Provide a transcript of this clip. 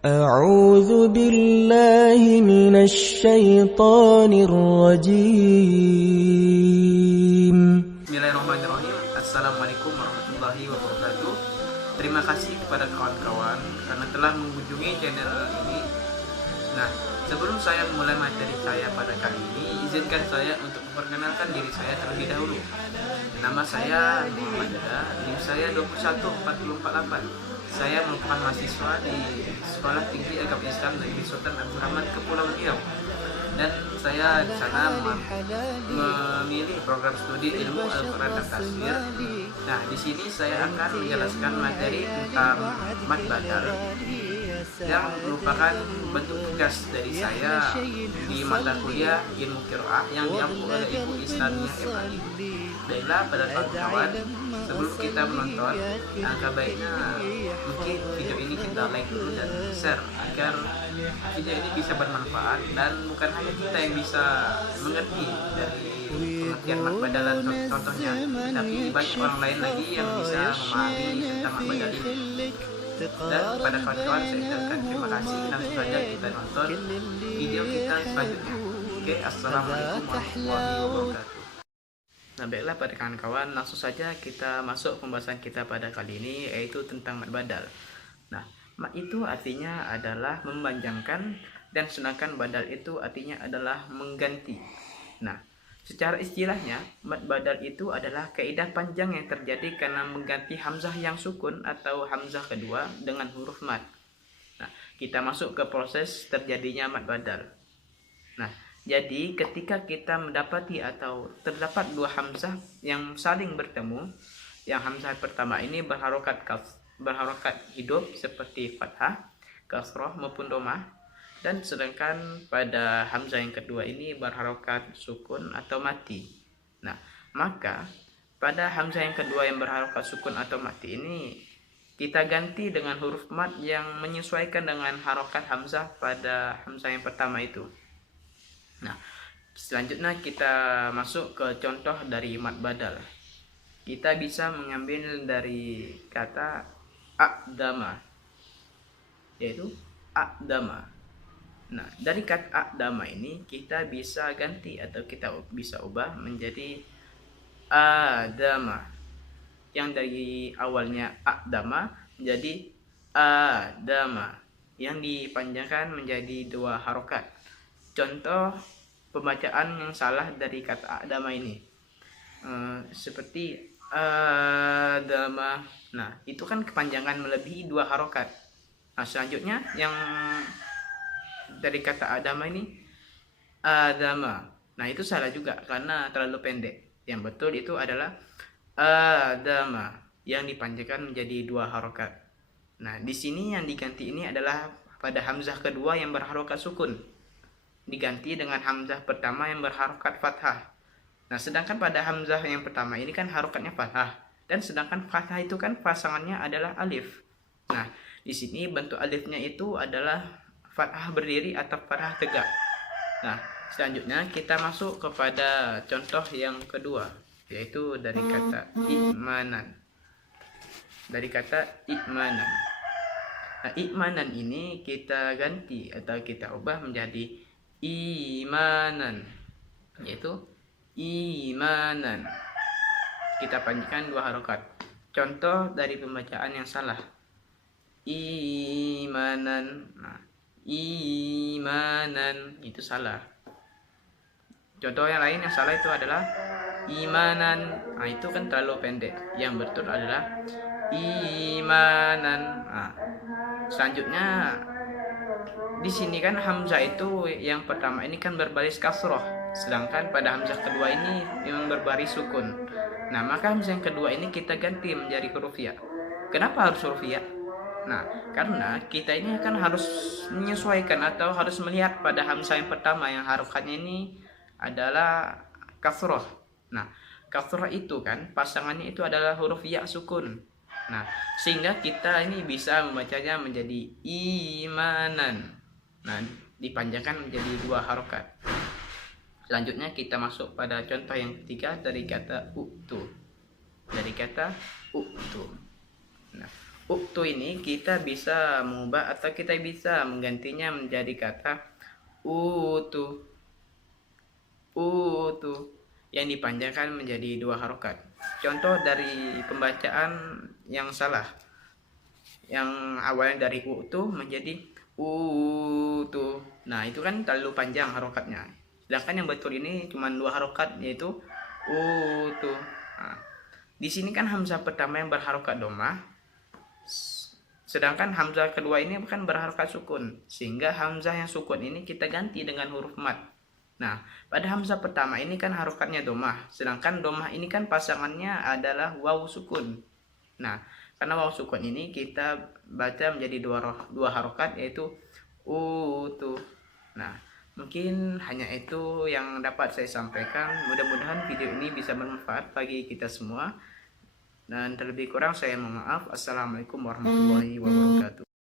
أعوذ بالله من الشيطان الرجيم. Bismillahirrahmanirrahim. Assalamualaikum warahmatullahi wabarakatuh. Terima kasih kepada kawan-kawan karena telah mengunjungi channel ini. Nah, sebelum saya memulai materi saya pada kali ini, izinkan saya untuk memperkenalkan diri saya terlebih dahulu. Nama saya Muhammad Dada, NIM saya 21448. Saya merupakan mahasiswa di Sekolah Tinggi Agama Islam Negeri Sultan Abdul Rahman Kepulauan Riau. Dan saya di sana memilih program studi ilmu Al-Quran dan Tafsir. Nah, di sini saya akan menjelaskan materi tentang Mad Badal yang merupakan bentuk tugas dari saya di mata kuliah ilmu qiraah yang diampu oleh Ibu Islamiyah MAI. Baiklah, pada kawan-kawan, sebelum kita menonton, alangkah baiknya mungkin video ini kita like dulu dan share agar video ini bisa bermanfaat dan bukan hanya kita yang bisa mengerti dari pengertian Mad Badal dan contohnya, tapi banyak orang lain lagi yang bisa memahami tentang Mad Badal ini. Dan pada kawan-kawan saya ucapkan terima kasih, langsung saja kita nonton video kita selanjutnya. Oke, assalamualaikum warahmatullahi wabarakatuh. Nah, baiklah pada kawan-kawan, langsung saja kita masuk pembahasan kita pada kali ini, yaitu tentang Mad Badal. Nah, Mad itu artinya adalah memanjangkan, dan sedangkan Badal itu artinya adalah mengganti. Nah, secara istilahnya, Mad Badal itu adalah kaidah panjang yang terjadi karena mengganti hamzah yang sukun atau hamzah kedua dengan huruf mad. Nah, kita masuk ke proses terjadinya Mad Badal. Nah, jadi ketika kita mendapati atau terdapat dua hamzah yang saling bertemu, yang hamzah pertama ini berharokat hidup seperti fathah, kasroh maupun domah, dan sedangkan pada hamzah yang kedua ini berharokat sukun atau mati. Nah, maka pada hamzah yang kedua yang berharokat sukun atau mati ini kita ganti dengan huruf mad yang menyesuaikan dengan harokat hamzah pada hamzah yang pertama itu. Nah, selanjutnya kita masuk ke contoh dari Mad Badal. Kita bisa mengambil dari kata aqdama, yaitu aqdama. Nah, dari kata aqdama ini kita bisa ganti atau kita bisa ubah menjadi adama, yang dari awalnya aqdama menjadi adama, yang dipanjangkan menjadi dua harokat. Contoh pembacaan yang salah dari kata adama ini seperti adama. Nah, itu kan kepanjangan melebihi dua harokat. Nah, selanjutnya yang dari kata adama ini adama. Nah, itu salah juga karena terlalu pendek. Yang betul itu adalah adama yang dipanjangkan menjadi dua harokat. Nah, di sini yang diganti ini adalah pada hamzah kedua yang berharokat sukun diganti dengan hamzah pertama yang berharokat fathah. Nah, sedangkan pada hamzah yang pertama ini kan harokatnya fathah, dan sedangkan fathah itu kan pasangannya adalah alif. Nah, di sini bentuk alifnya itu adalah fathah berdiri atau fathah tegak. Nah, selanjutnya kita masuk kepada contoh yang kedua, yaitu dari kata i'manan. Dari kata i'manan. Nah, i'manan ini kita ganti atau kita ubah menjadi imanan, yaitu imanan. Kita panjangkan dua harokat. Contoh dari pembacaan yang salah, imanan. Nah, imanan itu salah. Contoh yang lain yang salah itu adalah imanan. Nah, itu kan terlalu pendek. Yang betul adalah imanan. Nah, selanjutnya di sini kan hamzah itu yang pertama ini kan berbaris kasroh, sedangkan pada hamzah kedua ini yang berbaris sukun. Nah, maka hamzah yang kedua ini kita ganti menjadi huruf ya. Kenapa harus huruf ya? Nah, karena kita ini kan harus menyesuaikan atau harus melihat pada hamzah yang pertama yang harokatnya ini adalah kasroh. Nah, kasroh itu kan pasangannya itu adalah huruf ya sukun. Nah, sehingga kita ini bisa membacanya menjadi imanan. Nah, dipanjangkan menjadi dua harokat. Selanjutnya kita masuk pada contoh yang ketiga dari kata uktu. Dari kata uktu. Nah, Uktu ini kita bisa mengubah atau kita bisa menggantinya menjadi kata utu. Utu yang dipanjangkan menjadi 2 harokat. Contoh dari pembacaan yang salah, yang awalnya dari utu menjadi utu. Nah itu kan terlalu panjang harokatnya. Sedangkan yang betul ini cuma 2 harokat, yaitu utu. Nah, di sini kan hamzah pertama yang berharokat domah, sedangkan hamzah kedua ini bukan berharokat sukun, sehingga hamzah yang sukun ini kita ganti dengan huruf mat. Nah, pada hamzah pertama ini kan harokatnya domah, sedangkan domah ini kan pasangannya adalah waw sukun. Nah, karena waw sukun ini kita baca menjadi dua harokat, yaitu utu. Nah, mungkin hanya itu yang dapat saya sampaikan. Mudah-mudahan video ini bisa bermanfaat bagi kita semua. Dan terlebih kurang saya mohon maaf. Assalamualaikum warahmatullahi wabarakatuh.